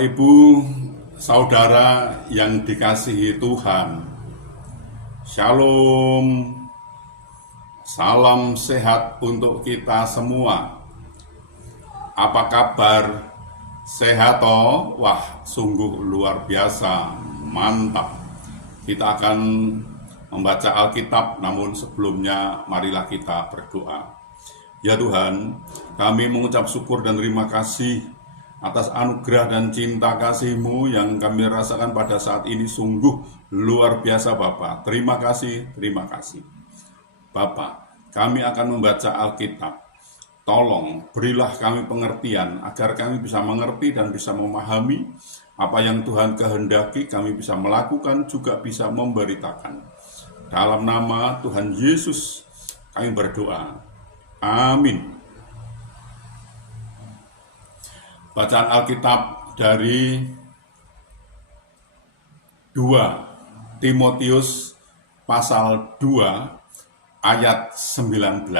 Bapak Ibu, saudara yang dikasihi Tuhan, Shalom, salam sehat untuk kita semua. Apa kabar? Sehat toh? Wah, sungguh luar biasa, mantap. Kita akan membaca Alkitab, namun sebelumnya marilah kita berdoa. Ya Tuhan, kami mengucap syukur dan terima kasih atas anugerah dan cinta kasih-Mu yang kami rasakan pada saat ini sungguh luar biasa Bapa. Terima kasih. Bapa, kami akan membaca Alkitab. Tolong berilah kami pengertian agar kami bisa mengerti dan bisa memahami apa yang Tuhan kehendaki, kami bisa melakukan juga bisa memberitakan. Dalam nama Tuhan Yesus kami berdoa. Amin. Bacaan Alkitab dari 2 Timotius pasal 2 ayat 19.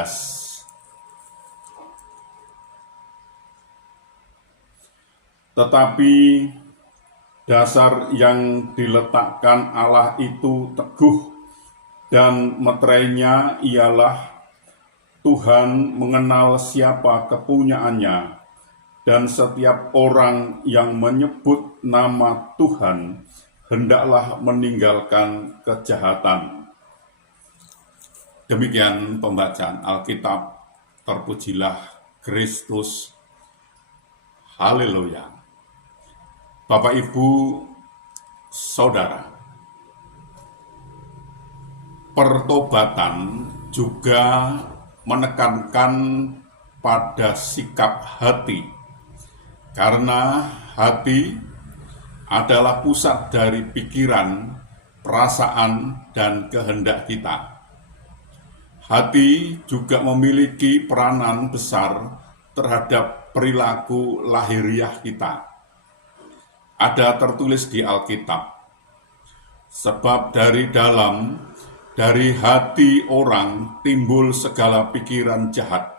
Tetapi dasar yang diletakkan Allah itu teguh dan meterainya ialah Tuhan mengenal siapa kepunyaannya. Dan setiap orang yang menyebut nama Tuhan hendaklah meninggalkan kejahatan. Demikian pembacaan Alkitab. Terpujilah Kristus. Haleluya. Bapak, Ibu, Saudara, pertobatan juga menekankan pada sikap hati. Karena hati adalah pusat dari pikiran, perasaan, dan kehendak kita. Hati juga memiliki peranan besar terhadap perilaku lahiriah kita. Ada tertulis di Alkitab, sebab dari hati orang timbul segala pikiran jahat,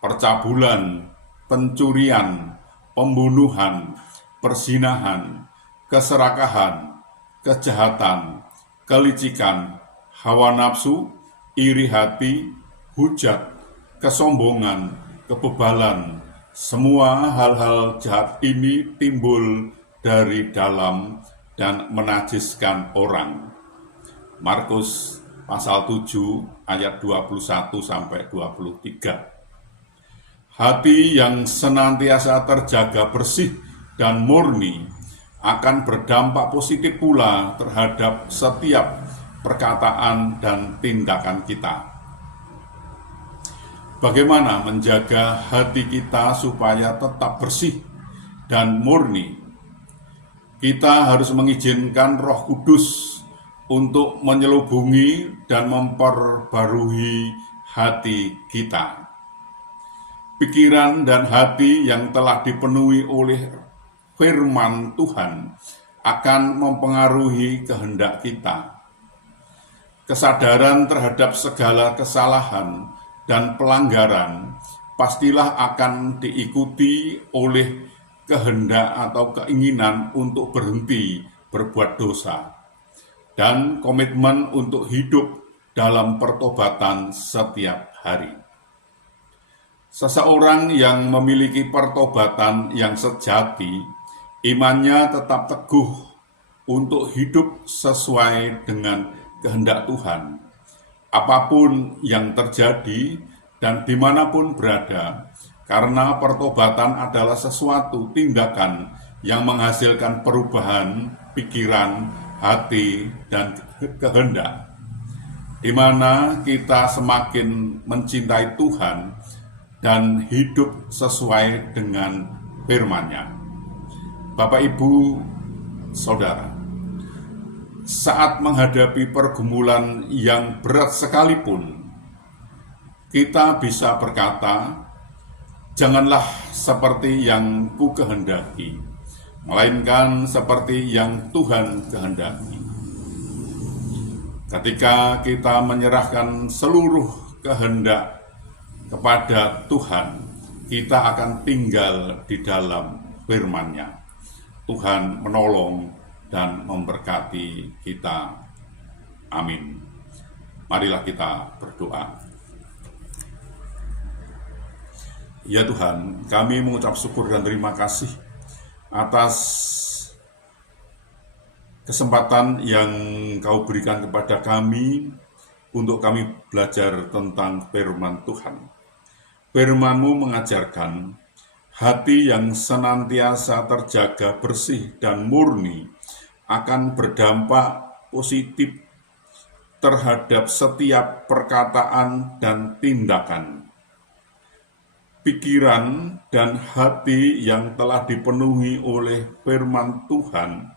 percabulan, pencurian, pembunuhan, perzinahan, keserakahan, kejahatan, kelicikan, hawa nafsu, iri hati, hujat, kesombongan, kebebalan. Semua hal-hal jahat ini timbul dari dalam dan menajiskan orang. Markus pasal 7 ayat 21-23. Hati yang senantiasa terjaga bersih dan murni akan berdampak positif pula terhadap setiap perkataan dan tindakan kita. Bagaimana menjaga hati kita supaya tetap bersih dan murni? Kita harus mengizinkan Roh Kudus untuk menyelubungi dan memperbarui hati kita. Pikiran dan hati yang telah dipenuhi oleh firman Tuhan akan mempengaruhi kehendak kita. Kesadaran terhadap segala kesalahan dan pelanggaran pastilah akan diikuti oleh kehendak atau keinginan untuk berhenti berbuat dosa dan komitmen untuk hidup dalam pertobatan setiap hari. Seseorang yang memiliki pertobatan yang sejati, imannya tetap teguh untuk hidup sesuai dengan kehendak Tuhan. Apapun yang terjadi dan dimanapun berada, karena pertobatan adalah sesuatu tindakan yang menghasilkan perubahan pikiran, hati, dan kehendak, di mana kita semakin mencintai Tuhan dan hidup sesuai dengan firman-Nya. Bapak, Ibu, Saudara, saat menghadapi pergumulan yang berat sekalipun, kita bisa berkata, janganlah seperti yang ku kehendaki, melainkan seperti yang Tuhan kehendaki. Ketika kita menyerahkan seluruh kehendak kepada Tuhan, kita akan tinggal di dalam firman-Nya. Tuhan menolong dan memberkati kita. Amin. Marilah kita berdoa. Ya Tuhan, kami mengucap syukur dan terima kasih atas kesempatan yang Kau berikan kepada kami untuk kami belajar tentang firman Tuhan. Firman-Mu mengajarkan hati yang senantiasa terjaga bersih dan murni akan berdampak positif terhadap setiap perkataan dan tindakan. Pikiran dan hati yang telah dipenuhi oleh firman Tuhan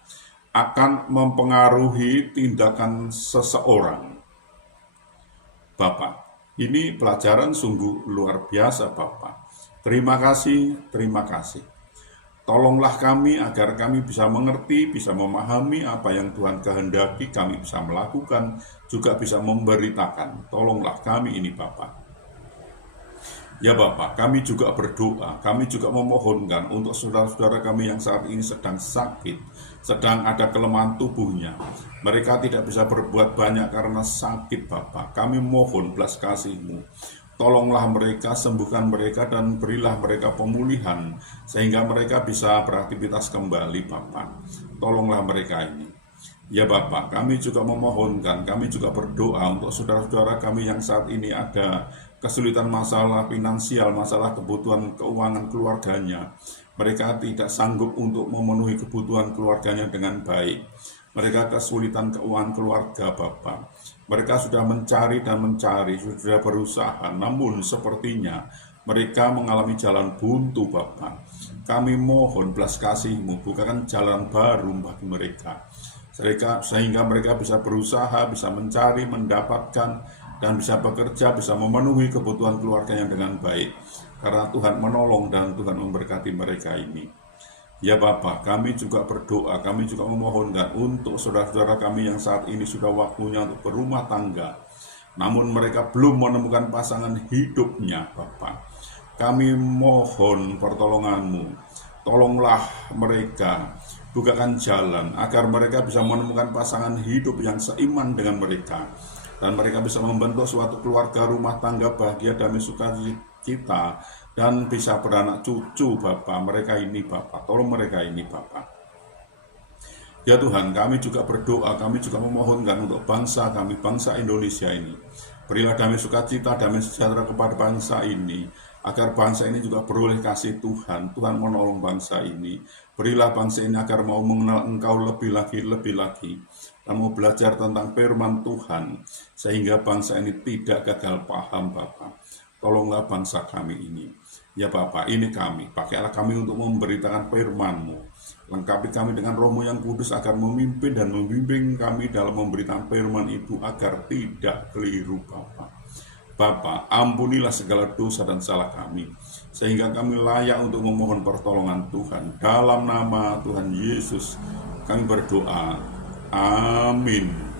akan mempengaruhi tindakan seseorang. Bapak, ini pelajaran sungguh luar biasa Bapak. Terima kasih, terima kasih. Tolonglah kami agar kami bisa mengerti, bisa memahami apa yang Tuhan kehendaki, kami bisa melakukan, juga bisa memberitakan. Tolonglah kami ini Bapak. Ya Bapak, kami juga berdoa, kami juga memohonkan untuk saudara-saudara kami yang saat ini sedang sakit, sedang ada kelemahan tubuhnya. Mereka tidak bisa berbuat banyak karena sakit Bapak. Kami mohon belas kasih-Mu. Tolonglah mereka, sembuhkan mereka, dan berilah mereka pemulihan, sehingga mereka bisa beraktivitas kembali Bapak. Tolonglah mereka ini. Ya Bapak, kami juga memohonkan, kami juga berdoa untuk saudara-saudara kami yang saat ini ada kesulitan masalah finansial, masalah kebutuhan keuangan keluarganya. Mereka tidak sanggup untuk memenuhi kebutuhan keluarganya dengan baik. Mereka kesulitan keuangan keluarga Bapak. Mereka sudah mencari dan mencari, sudah berusaha, namun sepertinya mereka mengalami jalan buntu Bapak. Kami mohon belas kasih-Mu, bukakan jalan baru bagi mereka. Sehingga mereka bisa berusaha, bisa mencari, mendapatkan, dan bisa bekerja, bisa memenuhi kebutuhan keluarganya dengan baik. Karena Tuhan menolong dan Tuhan memberkati mereka ini. Ya Bapak, kami juga berdoa, kami juga memohonkan untuk saudara-saudara kami yang saat ini sudah waktunya untuk berumah tangga. Namun mereka belum menemukan pasangan hidupnya Bapak. Kami mohon pertolongan-Mu. Tolonglah mereka, bukakan jalan agar mereka bisa menemukan pasangan hidup yang seiman dengan mereka. Dan mereka bisa membentuk suatu keluarga rumah tangga bahagia, damai, sukacita, dan bisa beranak cucu Bapak. Mereka ini Bapak, tolong mereka ini Bapak. Ya Tuhan, kami juga berdoa, kami juga memohonkan untuk bangsa kami, bangsa Indonesia ini. Berilah damai sukacita, damai sejahtera kepada bangsa ini, agar bangsa ini juga beroleh kasih Tuhan. Tuhan menolong bangsa ini. Berilah bangsa ini agar mau mengenal Engkau lebih lagi, dan mau belajar tentang firman Tuhan, sehingga bangsa ini tidak gagal paham Bapak. Tolonglah bangsa kami ini. Ya Bapak, ini kami, pakailah kami untuk memberitakan firman-Mu. Lengkapi kami dengan Roh-Mu yang kudus agar memimpin dan membimbing kami dalam memberitakan firman itu agar tidak keliru Bapak. Bapak, ampunilah segala dosa dan salah kami, sehingga kami layak untuk memohon pertolongan Tuhan. Dalam nama Tuhan Yesus kami berdoa. Amin.